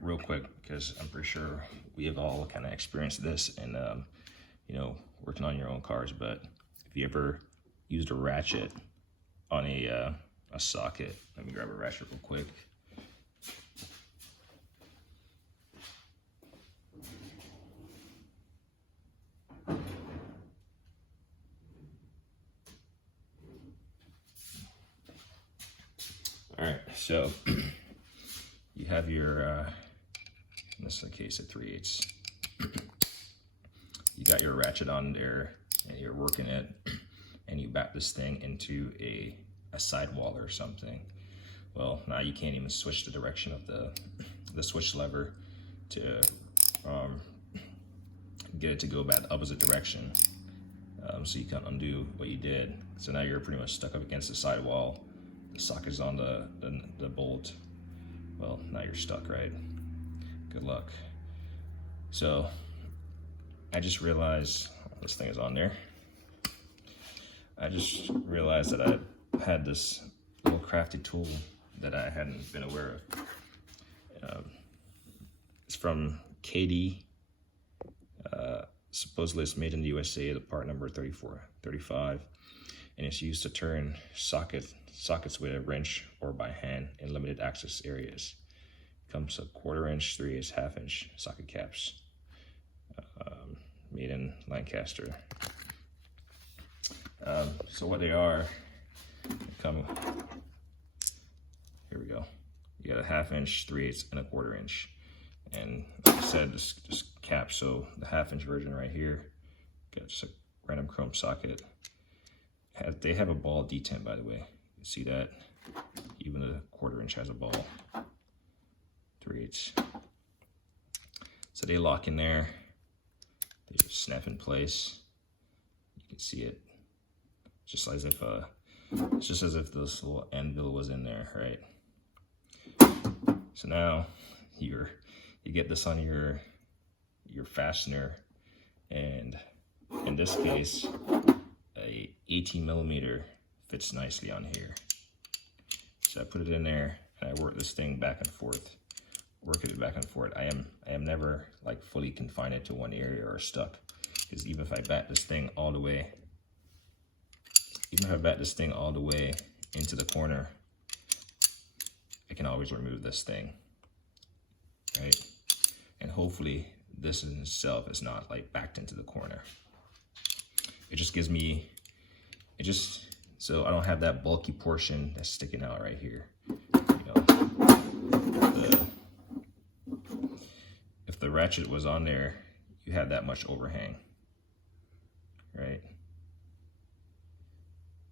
real quick, because I'm pretty sure we have all kind of experienced this and, you know, working on your own cars. But if you ever used a ratchet on a socket, let me grab a ratchet real quick. All right, so you have your, in this case, a 3/8. You got your ratchet on there, and you're working it, and you back this thing into a sidewall or something. Well, now you can't even switch the direction of the switch lever to get it to go back the opposite direction, so you can undo what you did. So now you're pretty much stuck up against the sidewall. The socket's on the bolt. Well, now you're stuck, right? Good luck. So I just realized this thing is on there. I just realized that I had this little crafty tool that I hadn't been aware of. It's from KD. Supposedly it's made in the USA, the part number 3435, and it's used to turn sockets with a wrench or by hand in limited access areas. Comes a 1/4 inch, 3/8, 1/2 inch socket caps, made in Lancaster. So what they are, come, here we go. You got a 1/2 inch, 3/8, and a 1/4 inch. And like I said, this cap, so the 1/2 inch version right here, got just a random chrome socket. They have a ball detent, by the way. You see that? Even the 1/4 inch has a ball. 3/8. So they lock in there. They just snap in place. You can see it, just as if it's just as if this little anvil was in there, right? So now you get this on your fastener, and in this case, a 18 millimeter fits nicely on here. So I put it in there and I work this thing back and forth, working it back and forth. I am never like fully confined to one area or stuck, because even if I back this thing all the way, into the corner, I can always remove this thing, right? And hopefully this in itself is not like backed into the corner. It just gives me, so I don't have that bulky portion that's sticking out right here. You know, if the ratchet was on there, you have that much overhang, right?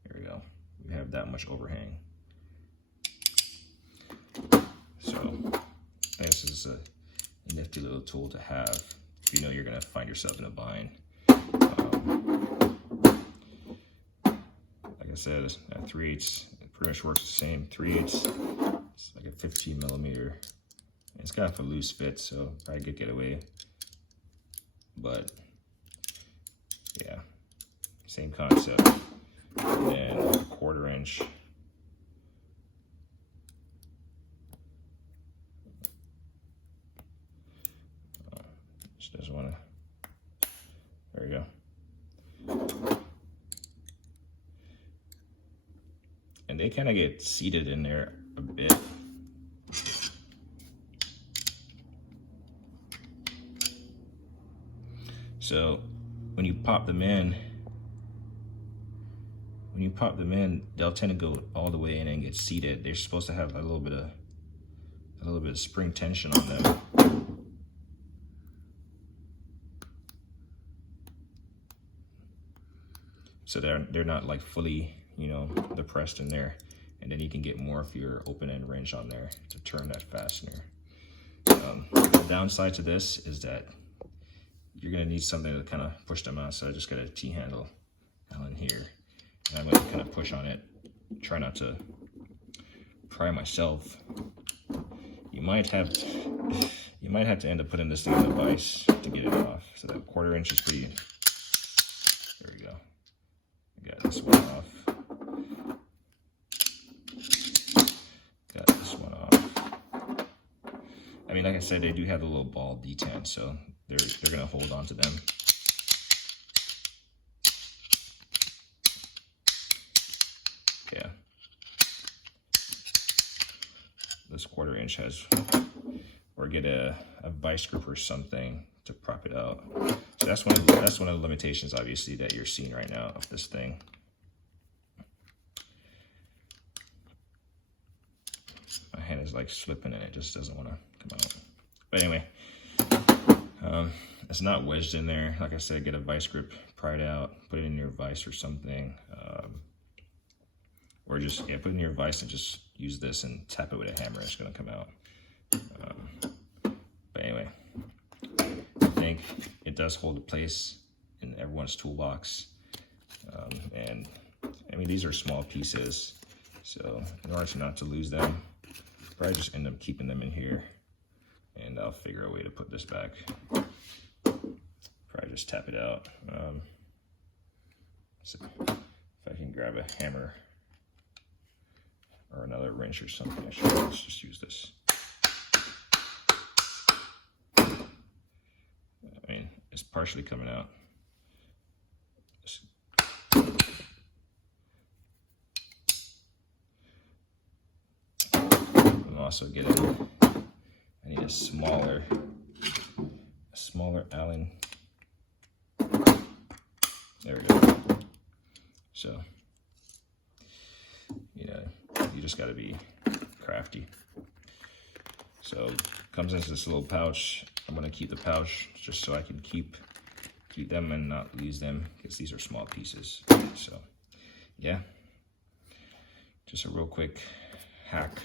There we go. You have that much overhang. So this is a nifty little tool to have if you know you're gonna find yourself in a bind. Like I said, at 3/8, it pretty much works the same. 3/8, it's like a 15 millimeter. It's kind of a loose fit, so probably a good getaway. But yeah, same concept. And then a 1/4 inch. Just doesn't want to. There we go. And they kind of get seated in there a bit. So when you pop them in, they'll tend to go all the way in and get seated. They're supposed to have a little bit of spring tension on them. So they're not like fully, you know, depressed in there. And then you can get more of your open end wrench on there to turn that fastener. The downside to this is that you're gonna need something to kind of push them out. So I just got a T-handle Allen here. And I'm gonna kind of push on it. Try not to pry myself. You might have to end up putting this thing in a vise to get it off. So that 1/4 inch is pretty, there we go. I got this one off. mean, like I said, they do have the little ball detent, so they're gonna hold on to them. Yeah. This 1/4 inch has, or get a vice grip or something to prop it out. So that's one of the limitations, obviously, that you're seeing right now of this thing. My hand is like slipping and it just doesn't want to come out. But anyway, it's not wedged in there. Like I said, get a vice grip, pry it out, put it in your vise or something. Or just, yeah, put it in your vise and just use this and tap it with a hammer. It's gonna come out. But anyway, I think it does hold a place in everyone's toolbox. And I mean, these are small pieces. So in order to not to lose them, probably just end up keeping them in here, and I'll figure a way to put this back. Probably just tap it out. So if I can grab a hammer or another wrench or something, actually, let's just use this. I mean, it's partially coming out. I'm also getting, I need a smaller Allen. There we go. So, you know, you just got to be crafty. So comes into this little pouch. I'm gonna keep the pouch just so I can keep them and not lose them, because these are small pieces. So yeah, just a real quick hack,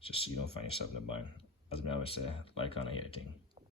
just so you don't find yourself in a bind. As I always say, like on editing.